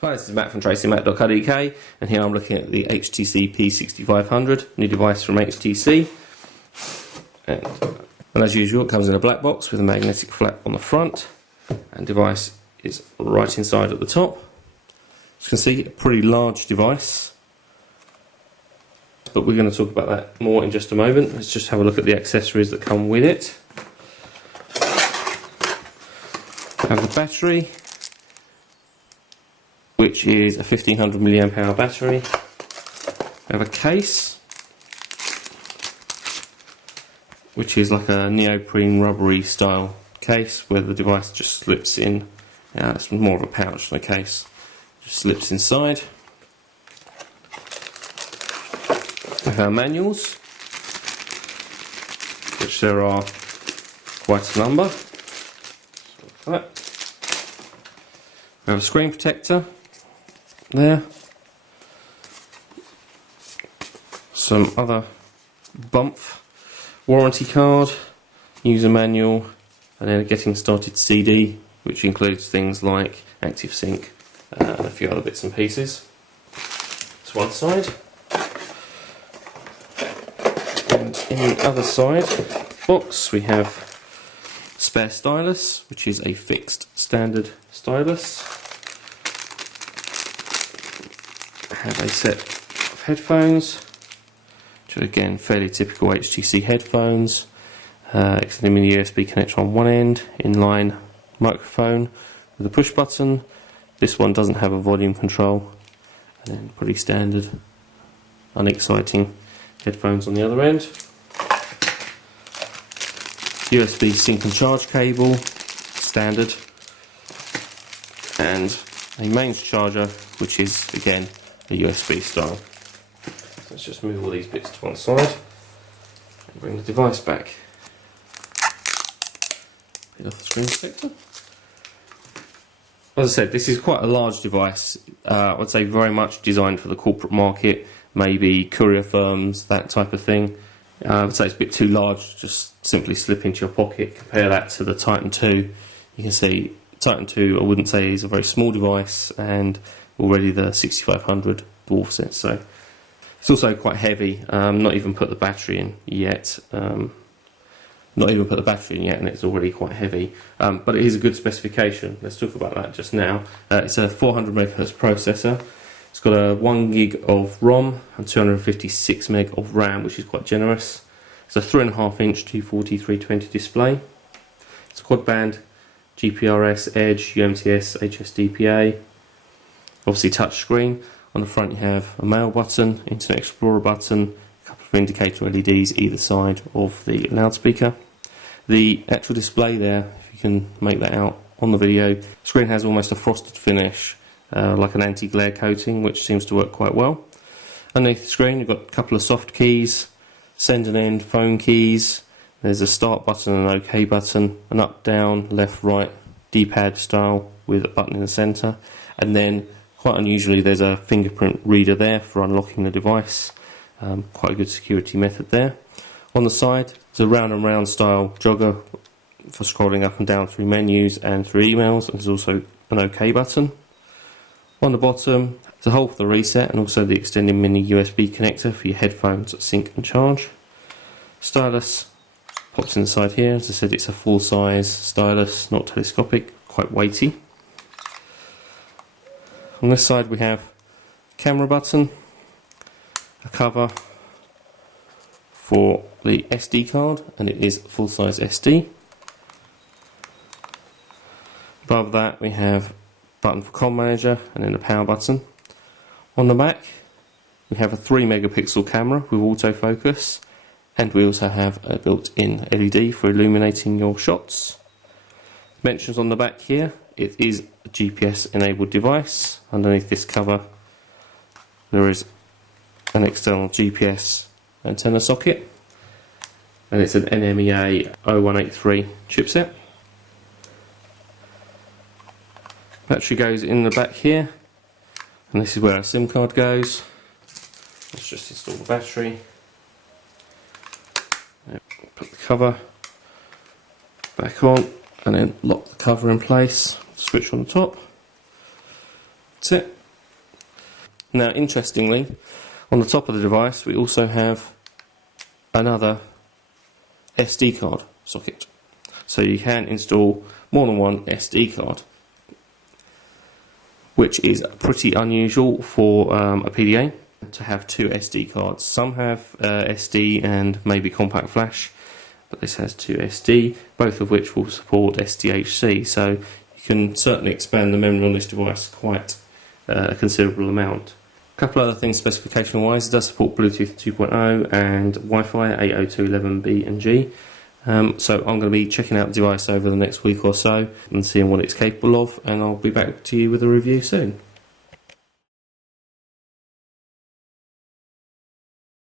Hi, this is Matt from tracymatt.co.uk, and here I'm looking at the HTC P6500, new device from HTC. And as usual, it comes in a black box with a magnetic flap on the front, and device is right inside at the top. As you can see, a pretty large device, but we're going to talk about that more in just a moment. Let's just have a look at the accessories that come with it. We have the battery, which is a 1500 mAh battery. We have a case, which is like a neoprene rubbery style case where the device just slips in. It's more of a pouch than a case, just slips inside. We have our manuals, which there are quite a number. We have a screen protector there, some other bump, warranty card, user manual, and then a getting started CD, which includes things like ActiveSync and a few other bits and pieces. That's one side. And in the other side box we have spare stylus, which is a fixed standard stylus. I have a set of headphones, which are again fairly typical HTC headphones. Extending mini USB connector on one end, inline microphone with a push button. This one doesn't have a volume control, and then pretty standard, unexciting headphones on the other end. USB sync and charge cable, standard, and a mains charger, which is again a USB style. Let's just move all these bits to one side and bring the device back. Peel off the screen protector. As I said, this is quite a large device. I'd say very much designed for the corporate market, maybe courier firms, that type of thing. I would say it's a bit too large to just simply slip into your pocket. Compare that to the Titan 2. You can see Titan 2, I wouldn't say is a very small device, and already the 6500 dwarfs it. So it's also quite heavy. Not even put the battery in yet. And it's already quite heavy. But it is a good specification. Let's talk about that just now. It's a 400 MHz processor. It's got a 1 gig of ROM and 256 meg of RAM, which is quite generous. It's a 3.5 inch 240/320 display. It's a quad band GPRS, Edge, UMTS, HSDPA. Obviously touch screen. On the front you have a mail button, Internet Explorer button, a couple of indicator LEDs either side of the loudspeaker. The actual display there, if you can make that out on the video, the screen has almost a frosted finish, like an anti-glare coating, which seems to work quite well. Underneath the screen you've got a couple of soft keys, send and end phone keys. There's a start button and an OK button, an up, down, left, right D-pad style with a button in the centre, and then quite unusually there's a fingerprint reader there for unlocking the device. Quite a good security method there. On the side there's a round and round style jogger for scrolling up and down through menus and through emails, and there's also an OK button. On the bottom there's a hole for the reset and also the extending mini USB connector for your headphones, sync and charge. Stylus pops inside here. As I said, it's a full size stylus, not telescopic, quite weighty. On this side we have a camera button, a cover for the SD card, and it is full size SD. Above that we have a button for comm manager and then a power button. On the back we have a 3 megapixel camera with autofocus, and we also have a built-in LED for illuminating your shots. Mentions on the back here, it is a GPS enabled device. Underneath this cover there is an external GPS antenna socket, and it's an NMEA 0183 chipset. Battery goes in the back here, and this is where our SIM card goes. Let's just install the battery. Put the cover back on and then lock the cover in place. Switch on the top. That's it. Now, interestingly, on the top of the device we also have another SD card socket. So you can install more than one SD card, which is pretty unusual for a PDA to have two SD cards. Some have SD and maybe compact flash, but this has two SD, both of which will support SDHC, so you can certainly expand the memory on this device quite a considerable amount. A couple other things specification wise: it does support Bluetooth 2.0 and Wi-Fi 802.11b and G. So I'm going to be checking out the device over the next week or so and seeing what it's capable of, and I'll be back to you with a review soon.